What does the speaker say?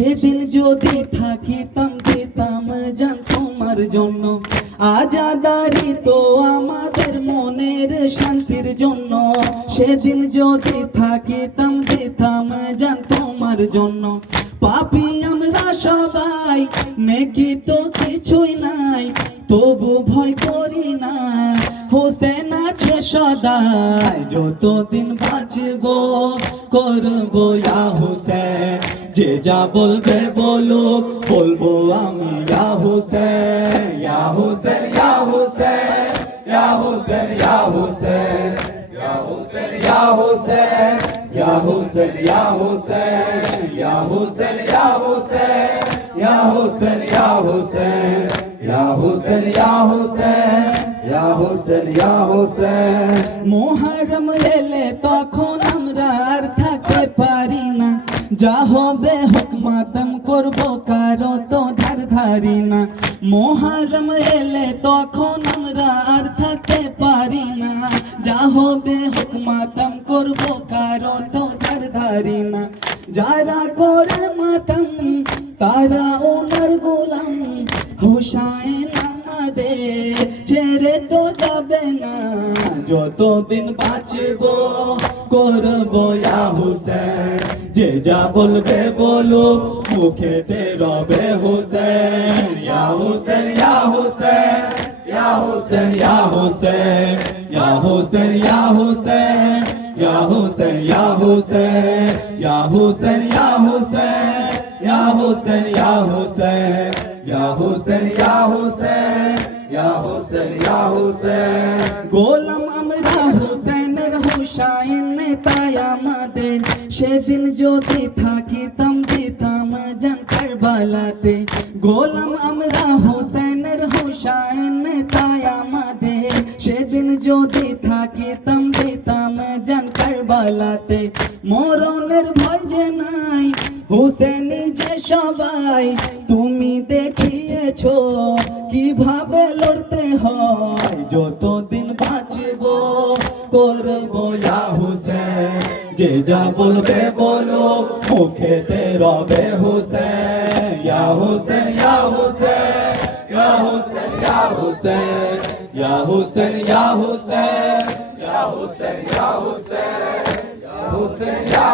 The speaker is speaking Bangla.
সেদিন যদি থাকিতাম দিতাম জান তোমার জন্য, আজাদারি তো আমাদের মনের শান্তির জন্য। সেদিন যদি থাকিতাম দিতাম জান তোমার জন্য। পাপী আমরা সবাই, নেকি তো কিছুই নাই, তবু ভয় করি না, হোসেন আছে সদাই। যতদিন বাঁচব করব ইয়া হোসেন, যে যা বলবে বলুক বলবো আমি ইয়া হোসেন। ইয়া হোসেন ইয়া হোসেন ইয়া হোসেন ইয়া হোসেন ইয়া হোসেন ইয়া হোসেন ইয়া হোসেন ইয়া হোসেন ইয়া হোসেন ইয়া হোসেন ইয়া হোসেন ইয়া হোসেন ইয়া হোসেন ইয়া হোসেন ইয়া হোসেন ইয়া হোসেন। মুহররম এলে তখন আমরা আর থাকতে পারি না, যা হবে হোক মাতম করবো কারো তো ধারি না। মুহররম এলে তখন আমরা আর থাকতে পারি না, যা হবে হোক মাতম করবো কারো তো ধারি না। যারা করে মাতম তারা ওনার গোলাম, হুসাইন আমাদের ছেড়ে তো যাবে না। যতদিন বাঁচব করব ইয়া হোসেন, যে যা বলবে বলুক মুখেতে রবে হোসেন। ইয়া হোসেন ইয়া হোসেন ইয়া হোসেন ইয়া হোসেন ইয়া হোসেন ইয়া হোসেন ইয়া হোসেন ইয়া হোসেন ইয়া হোসেন ইয়া হোসেন ইয়া হোসেন ইয়া হোসেন ইয়া হোসেন ইয়া হোসেন ইয়া হোসেন ইয়া হোসেন। গোলাম আমরা হোসেনের, হুসাইন তাই আমাদের। সেদিন যদি থাকিতাম দিতাম জান কারবালাতে। গোলাম আমরা হোসেনের, হুসাইন তাই আমাদের। সেদিন যদি থাকিতাম দিতাম জান কারবালাতে। মরণের ভয় যে নাই, হোসেনি যে সবাই। তুমি দেখিয়েছো কিভাবে লড়তে হয়, যতদিন বাঁচব করব ইয়া হোসেন, যে যা বলবে বলো মুখেতে রবে হোসেন। ইয়া হোসেন ইয়া হোসেন ইয়া হোসেন ইয়া হোসেন ইয়া হোসেন ইয়া হোসেন ইয়া হোসেন ইয়া হোসেন ইয়া হোসেন ইয়া